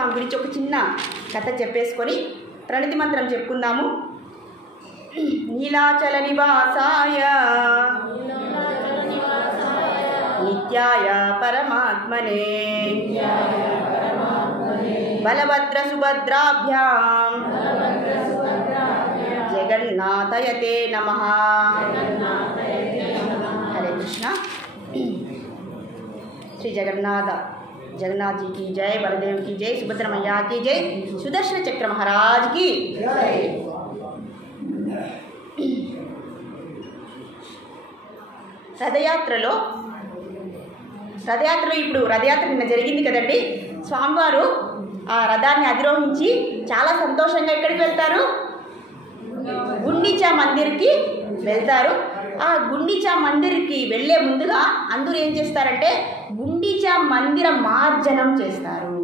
స్వామి గురించి ఒక చిన్న కథ చెప్పేసుకొని ప్రణతి మంత్రం చెప్పుకుందాము. నీలాచల నివాసాయ నిత్యాయ పరమాత్మనే బలభద్ర సుభద్రాభ్యాం జగన్నాథయతే నమః. హరే కృష్ణ. श्री जगन्नाथ जी की जय, बलदेव की जय, सुभद्रा मैया की जय, सुदर्शन चक्र महाराज की जय. రథయాత్రలో ఇప్పుడు రథయాత్ర నిన్న జరిగింది కదండి. స్వామివారు ఆ రథాన్ని అధిరోహించి చాలా సంతోషంగా ఎక్కడికి వెళ్తారు? గుండిచా మందిర్కి వెళ్తారు. ఆ గుండిచా మందిర్కి వెళ్ళే ముందుగా అందరూ ఏం చేస్తారంటే గుండిచా మందిర మార్జనం చేస్తారు.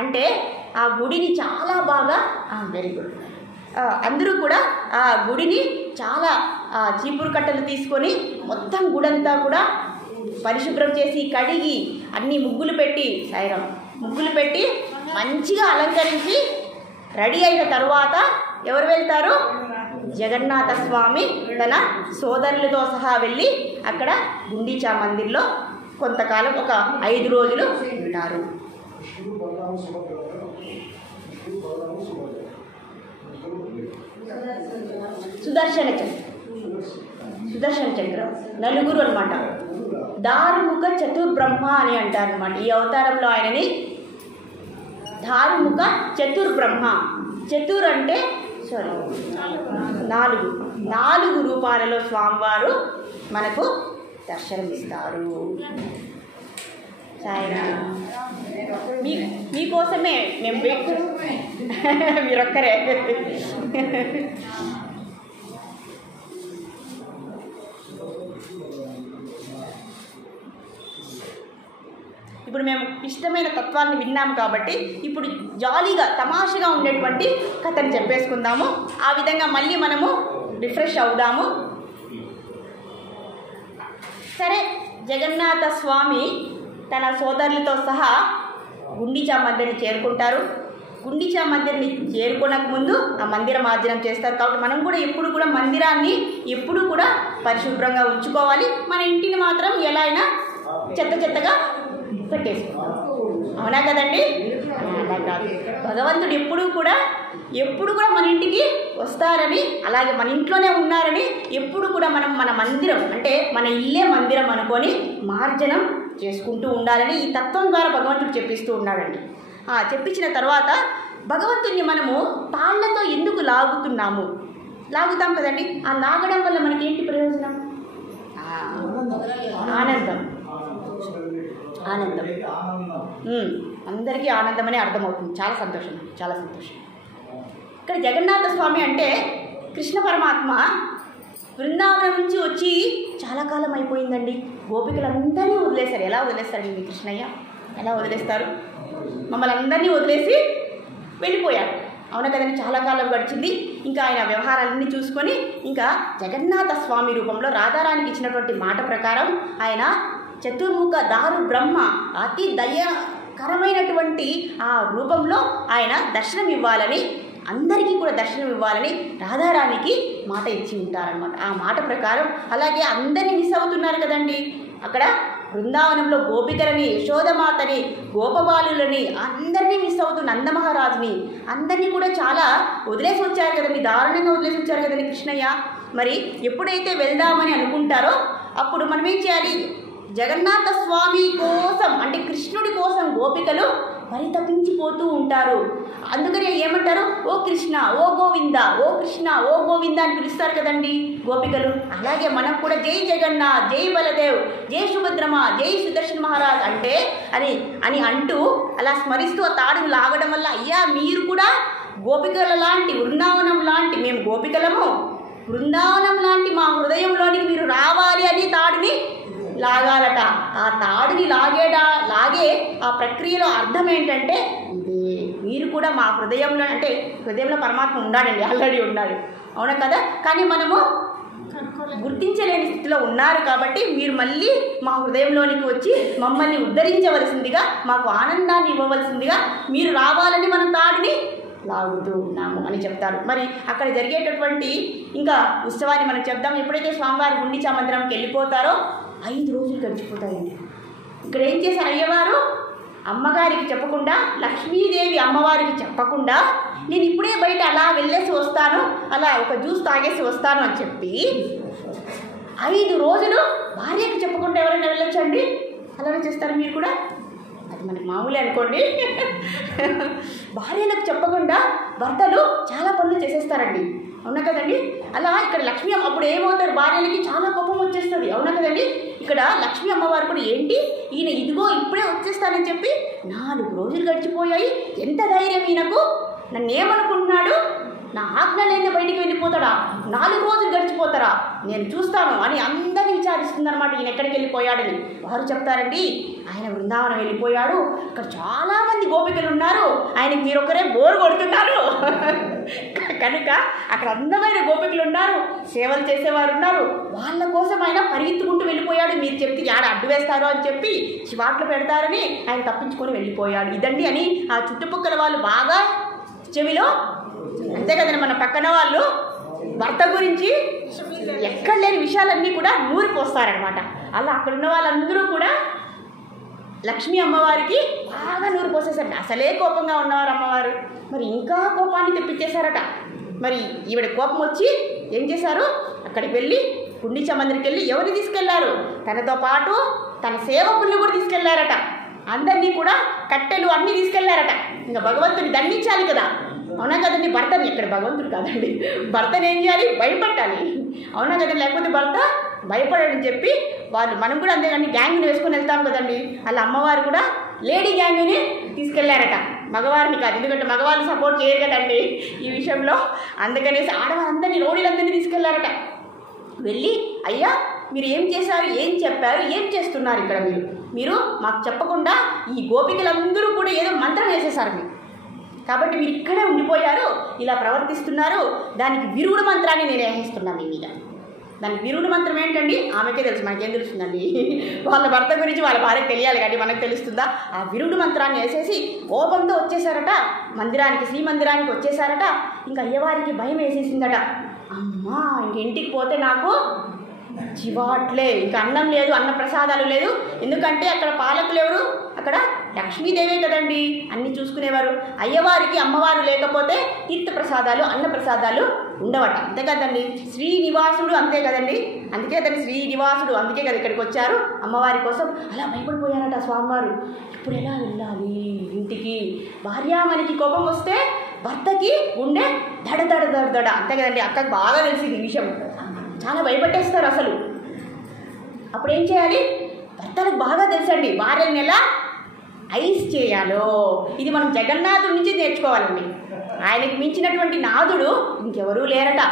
అంటే ఆ గుడిని చాలా బాగా వెరీ గుడ్ అందరూ కూడా ఆ గుడిని చాలా చీపురు కట్టలు తీసుకొని మొత్తం గుడంతా కూడా పరిశుభ్రం చేసి కడిగి అన్ని ముగ్గులు పెట్టి మంచిగా అలంకరించి రెడీ అయిన తర్వాత ఎవరు వెళ్తారు? జగన్నాథ స్వామి తన సోదరులతో సహా వెళ్ళి అక్కడ గుండిచా మందిర్లో కొంతకాలం ఒక 5 రోజులు ఉంటారు. సుదర్శన చక్రం నలుగురు అనమాట. దారుముఖ చతుర్బ్రహ్మ అని అంటారు అనమాట. ఈ అవతారంలో ఆయనని దారుముఖ చతుర్బ్రహ్మ. చతుర్ అంటే నాలుగు రూపాలలో స్వామివారు మనకు దర్శనమిస్తారు. మీకోసమే మేము మీరొక్కరే. ఇప్పుడు మేము ఇష్టమైన తత్వాన్ని విన్నాము కాబట్టి ఇప్పుడు జాలీగా తమాషగా ఉండేటువంటి కథని చెప్పేసుకుందాము. ఆ విధంగా మళ్ళీ మనము రిఫ్రెష్ అవుదాము. సరే, జగన్నాథ స్వామి తన సోదరులతో సహా గుండిచా మందిర్ని చేరుకుంటారు. గుండిచా మందిర్ని చేరుకోనక ముందు ఆ మందిర మార్జనం చేస్తారు. కాబట్టి మనం కూడా ఎప్పుడు కూడా మందిరాన్ని ఎప్పుడు కూడా పరిశుభ్రంగా ఉంచుకోవాలి. మన ఇంటిని మాత్రం ఎలా అయినా చెత్తగా పెట్టేసుకోవాలి. అవునా కదండి? అలా కాదు. భగవంతుడు ఎప్పుడు కూడా మన ఇంటికి వస్తారని, అలాగే మన ఇంట్లోనే ఉన్నారని ఎప్పుడు కూడా మనం మన మందిరం అంటే మన ఇల్లే మందిరం అనుకొని మార్జనం చేసుకుంటూ ఉండాలని ఈ తత్వం ద్వారా భగవంతుడు చెప్పిస్తూ ఉన్నాడండి. చెప్పించిన తర్వాత భగవంతుడిని మనము తాళ్లతో ఎందుకు లాగుతాం కదండి. ఆ లాగడం వల్ల మనకి ఏంటి ప్రయోజనం? ఆనందం. అందరికీ ఆనందం అనే అర్థమవుతుంది. చాలా సంతోషం. ఇక్కడ జగన్నాథ స్వామి అంటే కృష్ణ పరమాత్మ బృందావనం నుంచి వచ్చి చాలా కాలం అయిపోయిందండి. గోపికలందరినీ వదిలేశారు. ఎలా వదిలేస్తారండి మీ కృష్ణయ్య? ఎలా వదిలేస్తారు? మమ్మల్ని అందరినీ వదిలేసి వెళ్ళిపోయారు. అవునా కదండి? చాలా కాలం గడిచింది. ఇంకా ఆయన వ్యవహారాలన్నీ చూసుకొని ఇంకా జగన్నాథ స్వామి రూపంలో రాధారానికి ఇచ్చినటువంటి మాట ప్రకారం ఆయన చతుర్ముఖ దారు బ్రహ్మ అతి దయకరమైనటువంటి ఆ రూపంలో ఆయన దర్శనం ఇవ్వాలని, అందరికీ కూడా దర్శనం ఇవ్వాలని రాధారానికి మాట ఇచ్చి ఉంటారనమాట. ఆ మాట ప్రకారం అలాగే అందరినీ మిస్ అవుతున్నారు కదండి. అక్కడ బృందావనంలో గోపికలని, యశోదమాతని, గోపబాలులని అందరినీ మిస్ అవుతూ నందమహారాజుని అందరినీ కూడా చాలా వదిలేసి వచ్చారు కదండి. దారుణంగా వదిలేసి వచ్చారు కదండి కృష్ణయ్య. మరి ఎప్పుడైతే వెళ్దామని అనుకుంటారో అప్పుడు మనం ఏం చేయాలి? జగన్నాథ స్వామి కోసం అంటే కృష్ణుడి కోసం గోపికలు పరితపించిపోతూ ఉంటారు. అందుకని ఏమంటారు? ఓ కృష్ణ, ఓ గోవింద, ఓ కృష్ణ, ఓ గోవింద అని పిలుస్తారు కదండి గోపికలు. అలాగే మనం కూడా జై జగన్నాథ్, జై బలదేవ్, జై సుభద్రమ, జై సుదర్శన మహారాజ్ అంటే అని అంటూ అలా స్మరిస్తూ ఆ తాడుని లాగడం వల్ల అయ్యా మీరు కూడా గోపికల లాంటి బృందావనం లాంటి మేము గోపికలము, బృందావనం లాంటి మా హృదయంలోనికి మీరు రావాలి అని తాడుని లాగాలట. ఆ తాడుని లాగే ఆ ప్రక్రియలో అర్థం ఏంటంటే ఇదే, మీరు కూడా మా హృదయంలో అంటే హృదయంలో పరమాత్మ ఉన్నాడండి, ఆల్రెడీ ఉన్నాడు. అవునా కదా? కానీ మనము గుర్తించలేని స్థితిలో ఉన్నారు కాబట్టి మీరు మళ్ళీ మా హృదయంలోనికి వచ్చి మమ్మల్ని ఉద్ధరించవలసిందిగా, మాకు ఆనందాన్ని ఇవ్వవలసిందిగా మీరు రావాలని మనం తాడుని లాగుతూ ఉన్నాము అని చెప్తారు. మరి అక్కడ జరిగేటటువంటి ఇంకా ఉత్సవాన్ని మనం చెప్దాం. ఎప్పుడైతే స్వామివారి గుండిచా మందిరంకి వెళ్ళిపోతారో 5 రోజులు గడిచిపోతాయండి. ఇక్కడ ఏం చేశారు అయ్యవారు? అమ్మగారికి చెప్పకుండా, లక్ష్మీదేవి అమ్మవారికి చెప్పకుండా, నేను ఇప్పుడే బయట అలా వెళ్ళేసి వస్తాను, అలా ఒక జ్యూస్ తాగేసి వస్తాను అని చెప్పి 5 రోజులు భార్యకు చెప్పకుండా ఎవరైనా వెళ్ళొచ్చండి? అలానే చేస్తారు మీరు కూడా? అది మనకి మామూలే అనుకోండి. భార్యలకు చెప్పకుండా భర్తలు చాలా పనులు చేసేస్తారండి, అవునా కదండి? అలా ఇక్కడ లక్ష్మీ అమ్మ అప్పుడు ఏమవుతారు? భార్యలకి చాలా కోపం వచ్చేస్తుంది, అవునా కదండి? ఇక్కడ లక్ష్మీ అమ్మవారు కూడా ఏంటి, ఈయన ఇదిగో ఇప్పుడే వచ్చేస్తానని చెప్పి 4 రోజులు గడిచిపోయాయి. ఎంత ధైర్యం ఈయనకు! నన్ను ఏమనుకుంటున్నాడు? నా ఆజ్ఞ లేని బయటికి వెళ్ళిపోతాడా? 4 రోజులు గడిచిపోతారా? నేను చూస్తాను అని అందరినీ విచారిస్తుందన్నమాట. ఈయన ఎక్కడికి వెళ్ళిపోయాడని వారు చెప్తారండి, ఆయన బృందావనం వెళ్ళిపోయాడు, ఇక్కడ చాలామంది గోపికలు ఉన్నారు, ఆయనకి మీరొక్కరే బోరు కొడుతున్నారు కనుక అక్కడ అందమైన గోపికలు ఉన్నారు, సేవలు చేసేవారు ఉన్నారు, వాళ్ళ కోసం ఆయన పరిగెత్తుకుంటూ వెళ్ళిపోయాడు. మీరు చెప్తే ఆడ అడ్డు వేస్తారు అని చెప్పి చివాట్లు పెడతారని ఆయన తప్పించుకొని వెళ్ళిపోయాడు. ఇదండి అని ఆ చుట్టుపక్కల వాళ్ళు బాగా చెవిలో, అంతే కదండి, మన పక్కన వాళ్ళు భర్త గురించి ఎక్కడ లేని విషయాలన్నీ కూడా నూరిపోస్తారనమాట. అలా అక్కడ ఉన్న వాళ్ళందరూ కూడా లక్ష్మీ అమ్మవారికి బాగా నూరు పోసేసారు. అసలే కోపంగా ఉన్నవారు అమ్మవారు, మరి ఇంకా కోపాన్ని తెప్పించేశారట. మరి ఈవిడ కోపం వచ్చి ఏం చేశారు? అక్కడికి వెళ్ళి గుండిచా మందిరికి వెళ్ళి ఎవరిని తీసుకెళ్లారు? తనతో పాటు తన సేవకుల్ని కూడా తీసుకెళ్లారట. అందరినీ కూడా కట్టెలు అన్నీ తీసుకెళ్లారట. ఇంకా భగవంతుని దండించాలి కదా, అవునా కదండి? భర్తని, ఇక్కడ భగవంతుడు కాదండి, భర్తని ఏం చేయాలి? భయపట్టాలి, అవునా కదండి? లేకపోతే భర్త భయపడని చెప్పి వాళ్ళు, మనం కూడా అంతేగాని గ్యాంగ్ని వేసుకొని వెళ్తాం కదండి, అలా అమ్మవారు కూడా లేడీ గ్యాంగ్ని తీసుకెళ్లారట, మగవారిని కాదు. ఎందుకంటే మగవాళ్ళు సపోర్ట్ చేయరు కదండి ఈ విషయంలో. అందుకనేసి ఆడవాళ్ళందరినీ, రోడీలందరినీ తీసుకెళ్లారట. వెళ్ళి అయ్యా మీరు ఏం చేశారు, ఏం చెప్పారు, ఏం చేస్తున్నారు ఇక్కడ? మీరు మాకు చెప్పకుండా ఈ గోపికలందరూ కూడా ఏదో మంత్రం వేసేశారు మీరు, కాబట్టి మీరు ఇక్కడే ఉండిపోయారు, ఇలా ప్రవర్తిస్తున్నారు. దానికి విరుగుడు మంత్రాన్ని నేను వేసేస్తున్నాను మీ మీద. దానికి విరుగుడు మంత్రం ఏంటండి? ఆమెకే తెలుసు, మనకేం తెలుస్తుందండి? వాళ్ళ భర్త గురించి వాళ్ళ భార్యకు తెలియాలి కానీ మనకు తెలుస్తుందా? ఆ విరుగుడు మంత్రాన్ని వేసేసి కోపంతో వచ్చేసారట మందిరానికి, శ్రీ మందిరానికి వచ్చేసారట. ఇంకా అయ్యవారికి భయం వేసేసిందట. అమ్మా ఇంక ఇంటికి పోతే నాకు చివాట్లే, ఇంకా అన్నం లేదు, అన్న ప్రసాదాలు లేదు. ఎందుకంటే అక్కడ పాలకులు ఎవరు? అక్కడ లక్ష్మీదేవే కదండి అన్నీ చూసుకునేవారు. అయ్యవారికి అమ్మవారు లేకపోతే తీర్థ ప్రసాదాలు, అన్న ప్రసాదాలు ఉండవట, అంతే కదండి. శ్రీనివాసుడు అంతే కదండి, అందుకే అతను శ్రీనివాసుడు, అందుకే కదా ఇక్కడికి వచ్చారు అమ్మవారి కోసం. అలా భయపడిపోయారట స్వామివారు. ఇప్పుడు ఎలా వెళ్ళాలి ఇంటికి? భార్యామణికి కోపం వస్తే భర్తకి ఉండే దడ దడ దడ దడ, అంతే కదండి. అక్కకి బాగా తెలిసింది ఈ విషయం, చాలా భయపెట్టేస్తారు అసలు. అప్పుడు ఏం చేయాలి? భర్తలకు బాగా తెలుసండి భార్యని ఎలా ఐస్ చేయాలో. ఇది మనం జగన్నాథుడి నుంచి నేర్చుకోవాలండి. ఆయనకి మించినటువంటి నాథుడు ఇంకెవరూ లేరట.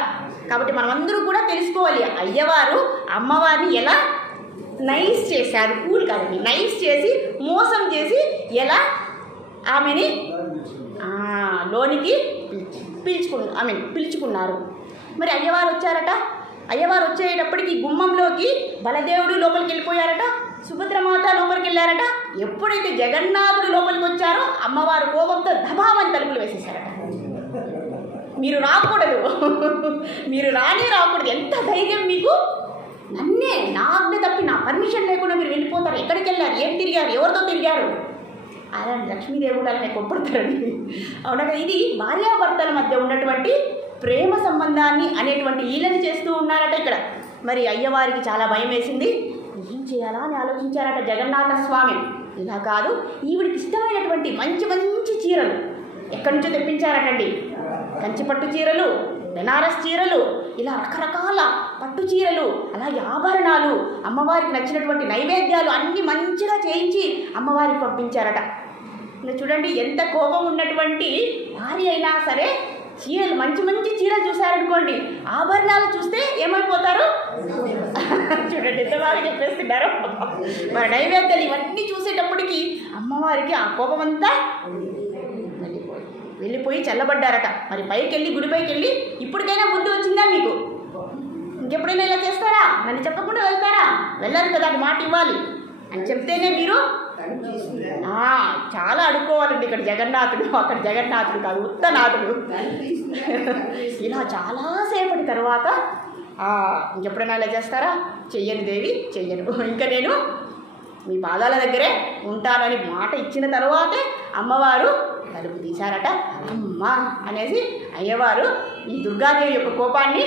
కాబట్టి మనమందరూ కూడా తెలుసుకోవాలి అయ్యవారు అమ్మవారిని ఎలా నైస్ చేశారు, కూల్ కాదండి, నైస్ చేసి మోసం చేసి ఎలా ఆమెని లోనికి పిలుచుకున్నారు. మరి అయ్యవారు వచ్చారట. అయ్యవారు వచ్చేటప్పటికి గుమ్మంలోకి బలదేవుడు లోపలికి వెళ్ళిపోయారట, సుభద్రమాత లోపలికి వెళ్ళారట. ఎప్పుడైతే జగన్నాథుడు లోపలికి వచ్చారో అమ్మవారు కోపంతో దబామని తలుపులు వేసేసారట. మీరు రాకూడదు, మీరు రాకూడదు. ఎంత ధైర్యం మీకు! నన్నే, నా ఆజ్ఞ తప్పి, నా పర్మిషన్ లేకుండా మీరు వెళ్ళిపోతారు. ఎక్కడికి వెళ్ళారు, ఏం తిరిగారు, ఎవరితో తిరిగారు? అలాంటి లక్ష్మీదేవుడు అలానే కొప్పడతారండి, అవునా? ఇది భార్యాభర్తల మధ్య ఉన్నటువంటి ప్రేమ సంబంధాన్ని అనేటువంటి ఈలని చేస్తూ ఉన్నారట ఇక్కడ. మరి అయ్యవారికి చాలా భయం వేసింది. ఏం చేయాలా అని ఆలోచించారట జగన్నాథ స్వామి. ఇలా కాదు, ఈవిడికి ఇష్టమైనటువంటి మంచి మంచి చీరలు ఎక్కడి నుంచో తెప్పించారటండి. కంచిపట్టు చీరలు, బెనారస్ చీరలు, ఇలా రకరకాల పట్టు చీరలు, అలాగే ఆభరణాలు, అమ్మవారికి నచ్చినటువంటి నైవేద్యాలు అన్నీ మంచిగా చేయించి అమ్మవారికి పంపించారట. ఇంకా చూడండి, ఎంత కోపం ఉన్నటువంటి భార్య అయినా సరే చీరలు, మంచి మంచి చీరలు చూసారనుకోండి, ఆభరణాలు చూస్తే ఏమైపోతారు? చూడండి ఎంత బాగా చెప్పేస్తున్నారు. మరి నైవేద్యాలు ఇవన్నీ చూసేటప్పటికి అమ్మవారికి ఆ కోపం అంతా వెళ్ళిపోయి చల్లబడ్డారట. మరి పైకి వెళ్ళి, గుడిపైకి వెళ్ళి, ఇప్పటికైనా బుద్ధి వచ్చిందా మీకు? ఇంకెప్పుడైనా ఇలా చేస్తారా? నన్ను చెప్పకుండా వెళ్తారా? వెళ్ళరు కదా, అది మాట ఇవ్వాలి అని చెప్తేనే మీరు చాలా అడుక్కోవాలండి. ఇక్కడ జగన్నాథుడు, అక్కడ జగన్నాథుడు కాదు, ఉత్తనాథుడు. ఇలా చాలాసేపటి తర్వాత ఇంకెప్పుడైనా ఇలా చేస్తారా? చెయ్యను దేవి, చెయ్యను, ఇంకా నేను మీ పాదాల దగ్గరే ఉంటానని మాట ఇచ్చిన తర్వాతే అమ్మవారు తలుపు తీశారట. అమ్మ అనేసి అయ్యవారు ఈ దుర్గాదేవి యొక్క కోపాన్ని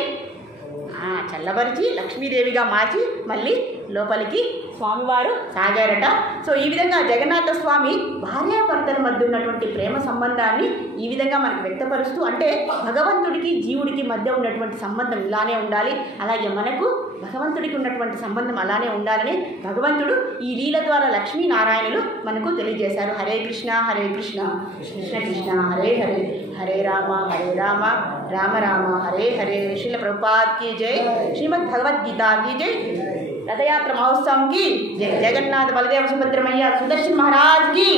చల్లబరిచి లక్ష్మీదేవిగా మార్చి మళ్ళీ లోపలికి స్వామివారు సాగారట. సో ఈ విధంగా జగన్నాథ స్వామి భార్యాభర్తల మధ్య ఉన్నటువంటి ప్రేమ సంబంధాన్ని ఈ విధంగా మనకు వ్యక్తపరుస్తూ, అంటే భగవంతుడికి జీవుడికి మధ్య ఉన్నటువంటి సంబంధం ఇలానే ఉండాలి, అలాగే మనకు భగవంతుడికి ఉన్నటువంటి సంబంధం అలానే ఉండాలని భగవంతుడు ఈ లీల ద్వారా లక్ష్మీనారాయణులు మనకు తెలియజేశారు. హరే కృష్ణ హరే కృష్ణ కృష్ణ కృష్ణ హరే హరే, హరే రామ రామ రామ హరే హరే. శ్రీల ప్రభుపాద్ की जय, श्रीमद् भगवद्गीता की जय, रथयात्रा महोत्सव की जय, जगन्नाथ बलदेव सुभद्रा मैया सुदर्शन महाराज की।